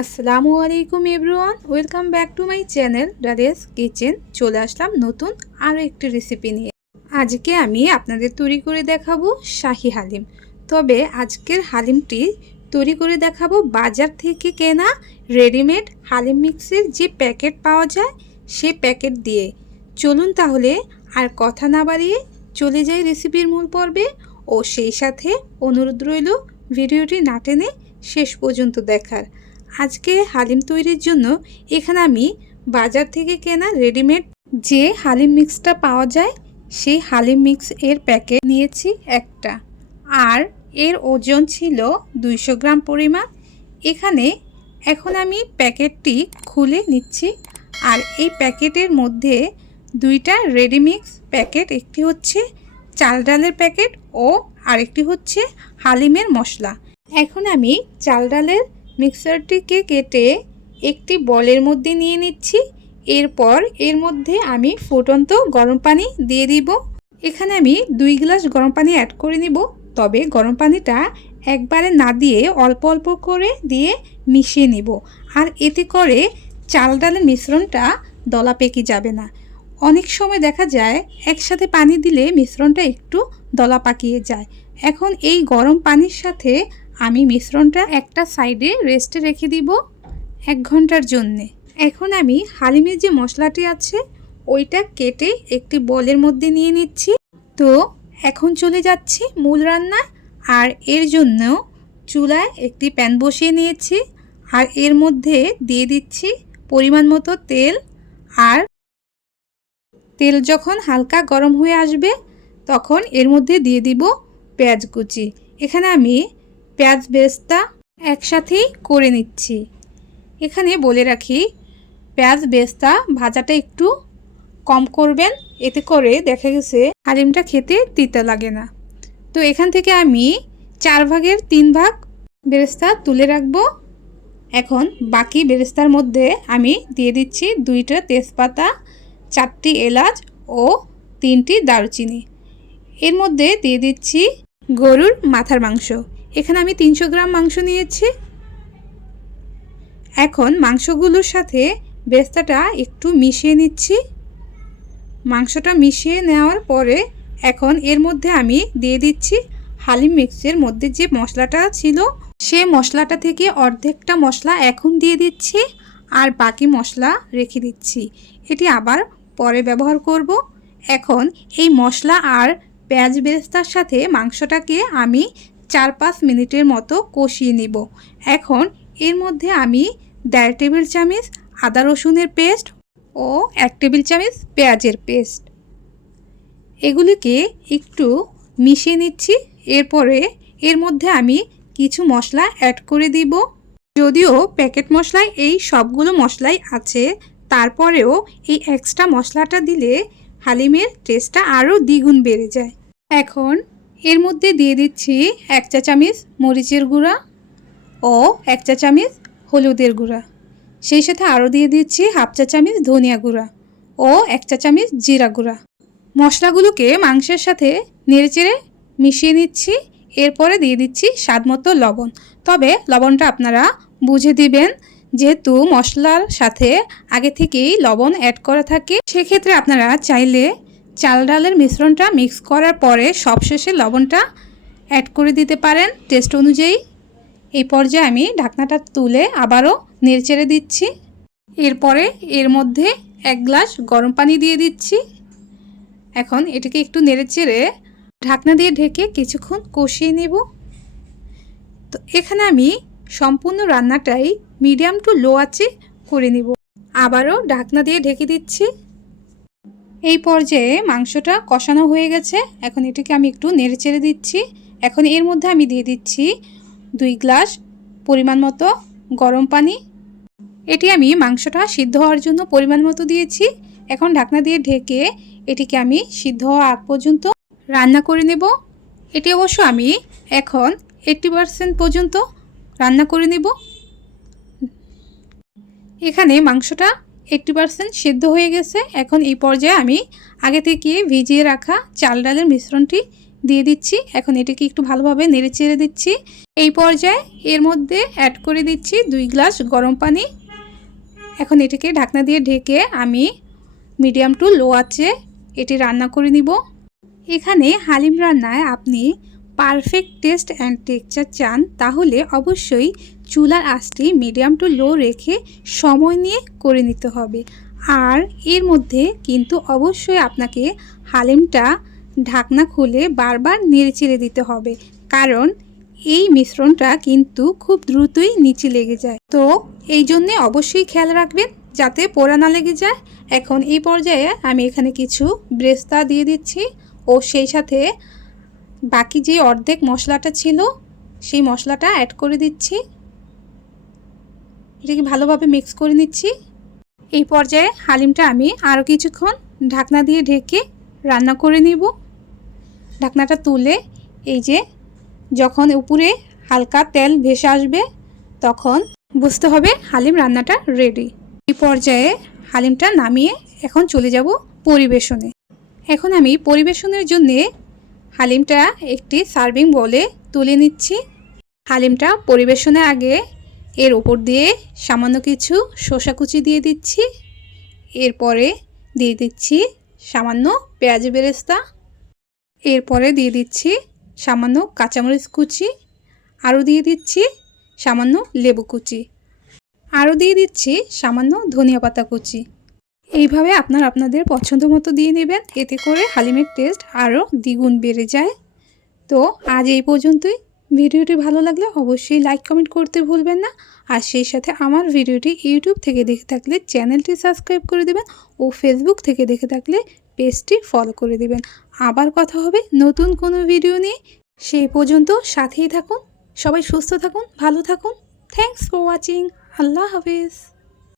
আসসালামু আলাইকুম everyone, welcome back to my channel Radia's kitchen. চলে আসলাম নতুন আরও একটি রেসিপি নিয়ে। আজকে আমি আপনাদের তৈরি করে দেখাবো শাহি হালিম। তবে আজকের হালিমটি তৈরি করে দেখাবো বাজার থেকে কেনা রেডিমেড হালিম মিক্সের যে প্যাকেট পাওয়া যায় সেই প্যাকেট দিয়ে। চলুন তাহলে আর কথা না বাড়িয়ে চলে যাই রেসিপির মূল পর্বে। ও সেই সাথে অনুরোধ রইল ভিডিওটি না টেনে শেষ পর্যন্ত দেখার। আজকে হালিম তৈরির জন্য এখানে আমি বাজার থেকে কেনা রেডিমেড যে হালিম মিক্সটা পাওয়া যায় সেই হালিম মিক্স এর প্যাকেট নিয়েছি একটা, আর এর ওজন ছিল 200 গ্রাম পরিমাণ। এখানে এখন আমি প্যাকেটটি খুলে নিচ্ছি। আর এই প্যাকেটের মধ্যে দুইটা রেডিমিক্স প্যাকেট, একটি হচ্ছে চাল ডালের প্যাকেট ও আরেকটি হচ্ছে হালিমের মশলা। এখন আমি চাল ডালের মিক্সারটিকে কেটে একটি বলের মধ্যে নিয়ে নিচ্ছি। এরপর এর মধ্যে আমি ফুটন্ত গরম পানি দিয়ে দিব। এখানে আমি 2 গ্লাস গরম পানি অ্যাড করে নিব। তবে গরম পানিটা একবারে না দিয়ে অল্প অল্প করে দিয়ে মিশিয়ে নিব। আর এতে করে চাল ডালের মিশ্রণটা দলা পেকে যাবে না। অনেক সময় দেখা যায় একসাথে পানি দিলে মিশ্রণটা একটু দলা পাকিয়ে যায়। এখন এই গরম পানির সাথে আমি মিশ্রণটা একটা সাইডে রেস্টে রেখে দিব 1 ঘন্টার জন্যে। এখন আমি হালিমের যে মশলাটি আছে ওইটা কেটে একটি বলের মধ্যে নিয়ে নিচ্ছি। তো এখন চলে যাচ্ছি মূল রান্না। আর এর জন্য চুলায় একটি প্যান বসিয়ে নিয়েছি। আর এর মধ্যে দিয়ে দিচ্ছি পরিমাণ মতো তেল। আর তেল যখন হালকা গরম হয়ে আসবে তখন এর মধ্যে দিয়ে দিব পেঁয়াজ কুচি। এখানে আমি পেঁয়াজ বেরেস্তা একসাথেই করে নিচ্ছি। এখানে বলে রাখি, পেঁয়াজ বেরেস্তা ভাজাটা একটু কম করবেন, এতে করে দেখা গেছে হালিমটা খেতে তিতা লাগে না। তো এখান থেকে আমি 4 ভাগের 3 ভাগ বেরেস্তা তুলে রাখবো। এখন বাকি বেরেস্তার মধ্যে আমি দিয়ে দিচ্ছি 2টা তেজপাতা, 4টি এলাচ ও 3টি দারুচিনি। এর মধ্যে দিয়ে দিচ্ছি গরুর মাথার মাংস। এখানে আমি 300 গ্রাম মাংস নিয়েছি। এখন মাংসগুলোর সাথে বেরেস্তাটা একটু মিশিয়ে নিচ্ছি। মাংসটা মিশিয়ে নেওয়ার পরে এখন এর মধ্যে আমি দিয়ে দিচ্ছি হালিম মিক্সের মধ্যে যে মশলাটা ছিল সেই মশলাটা থেকে অর্ধেকটা মশলা এখন দিয়ে দিচ্ছি আর বাকি মশলা রেখে দিচ্ছি। এটি আবার পরে ব্যবহার করব। এখন এই মশলা আর পেঁয়াজ বেরেস্তার সাথে মাংসটাকে আমি 4-5 মিনিটের মতো কষিয়ে নিব। এখন এর মধ্যে আমি 1.5 টেবিল চামচ আদা রসুনের পেস্ট ও 1 টেবিল চামচ পেঁয়াজের পেস্ট এগুলিকে একটু মিশিয়ে নিচ্ছি। এরপরে এর মধ্যে আমি কিছু মশলা অ্যাড করে দিব। যদিও প্যাকেট মশলায় এই সবগুলো মশলাই আছে, তারপরেও এই এক্সট্রা মশলাটা দিলে হালিমের টেস্টটা আরও দ্বিগুণ বেড়ে যায়। এখন এর মধ্যে দিয়ে দিচ্ছি 1 চা চামচ মরিচের গুঁড়া ও 1 চা চামচ হলুদের গুঁড়া। সেই সাথে আরও দিয়ে দিচ্ছি 1/2 চা চামচ ধনিয়া গুঁড়া ও 1 চা চামচ জিরা গুঁড়া। মশলাগুলোকে মাংসের সাথে নেড়েচেড়ে মিশিয়ে নিচ্ছি। এরপরে দিয়ে দিচ্ছি স্বাদমতো লবণ। তবে লবণটা আপনারা বুঝে দিবেন, যেহেতু মশলার সাথে আগে থেকেই লবণ অ্যাড করা থাকে। সেক্ষেত্রে আপনারা চাইলে চাল ডালের মিশ্রণটা মিক্স করার পরে সবশেষে লবণটা অ্যাড করে দিতে পারেন টেস্ট অনুযায়ী। এই পর্যায়ে আমি ঢাকনাটা তুলে আবারও নেড়েচেড়ে দিচ্ছি। এরপরে এর মধ্যে 1 গ্লাস গরম পানি দিয়ে দিচ্ছি। এখন এটাকে একটু নেড়েচেড়ে ঢাকনা দিয়ে ঢেকে কিছুক্ষণ কষিয়ে নেব। তো এখানে আমি সম্পূর্ণ রান্নাটাই মিডিয়াম টু লো আঁচে করে নেব। আবারও ঢাকনা দিয়ে ঢেকে দিচ্ছি। এই পর্যায়ে মাংসটা কষানো হয়ে গেছে। এখন এটাকে আমি একটু নেড়েচেড়ে দিচ্ছি। এখন এর মধ্যে আমি দিয়ে দিচ্ছি 2 গ্লাস পরিমাণ মতো গরম পানি। এটি আমি মাংসটা সিদ্ধ হওয়ার জন্য পরিমাণ মতো দিয়েছি। এখন ঢাকনা দিয়ে ঢেকে এটিকে আমি সিদ্ধ হওয়া আগ পর্যন্ত রান্না করে নেব। এটি অবশ্য আমি এখন 80% পর্যন্ত রান্না করে নেব। এখানে মাংসটা 80% সিদ্ধ হয়ে গেছে। এখন এই পর্যায়ে আমি আগে থেকে ভিজিয়ে রাখা চাল ডালের মিশ্রণটি দিয়ে দিচ্ছি। এখন এটাকে একটু ভালোভাবে নেড়ে চেড়ে দিচ্ছি। এই পর্যায়ে এর মধ্যে অ্যাড করে দিচ্ছি 2 গ্লাস গরম পানি। এখন এটাকে ঢাকনা দিয়ে ঢেকে আমি মিডিয়াম টু লো আঁচে এটি রান্না করে নিব। এখানে হালিম রান্নায় আপনি পারফেক্ট টেস্ট অ্যান্ড টেক্সচার চান তাহলে অবশ্যই চুলার আঁচটি মিডিয়াম টু লো রেখে সময় নিয়ে করে নিতে হবে। আর এর মধ্যে কিন্তু অবশ্যই আপনাকে হালিমটা ঢাকনা খুলে বারবার নেড়েচেড়ে দিতে হবে, কারণ এই মিশ্রণটা কিন্তু খুব দ্রুতই নিচে লেগে যায়। তো এই জন্যে অবশ্যই খেয়াল রাখবেন যাতে পোড়া না লেগে যায়। এখন এই পর্যায়ে আমি এখানে কিছু ব্রেস্তা দিয়ে দিচ্ছি ও সেই সাথে বাকি যে অর্ধেক মশলাটা ছিল সেই মশলাটা অ্যাড করে দিচ্ছি। এটাকে ভালোভাবে মিক্স করে নিচ্ছি। এই পর্যায়ে হালিমটা আমি আরও কিছুক্ষণ ঢাকনা দিয়ে ঢেকে রান্না করে নিব। ঢাকনাটা তুলে এই যে যখন উপরে হালকা তেল ভেসে আসবে তখন বুঝতে হবে হালিম রান্নাটা রেডি। এই পর্যায়ে হালিমটা নামিয়ে এখন চলে যাব পরিবেশনে। এখন আমি পরিবেশনের জন্যে হালিমটা একটি সার্ভিং বলে তুলে নিচ্ছি। হালিমটা পরিবেশনের আগে এর উপর দিয়ে সামান্য কিছু শসা কুচি দিয়ে দিচ্ছি। এরপরে দিয়ে দিচ্ছি সামান্য পেঁয়াজ বেরেস্তা। এরপরে দিয়ে দিচ্ছি সামান্য কাঁচামরিচ কুচি। আরও দিয়ে দিচ্ছি সামান্য লেবু কুচি। আরও দিয়ে দিচ্ছি সামান্য ধনিয়া পাতা কুচি। এইভাবে আপনাদের পছন্দ মতো দিয়ে নেবেন, এতে করে হালিমের টেস্ট আরও দ্বিগুণ বেড়ে যায়। তো আজ এই পর্যন্তই। ভিডিওটি ভালো লাগলে অবশ্যই লাইক কমেন্ট করতে ভুলবেন না। আর সেই সাথে আমার ভিডিওটি ইউটিউব থেকে দেখে থাকলে চ্যানেলটি সাবস্ক্রাইব করে দেবেন ও ফেসবুক থেকে দেখে থাকলে পেজটি ফলো করে দেবেন। আবার কথা হবে নতুন কোনো ভিডিও নিয়ে। সেই পর্যন্ত সাথেই থাকুন। সবাই সুস্থ থাকুন, ভালো থাকুন। Thanks for watching. আল্লাহ হাফেজ।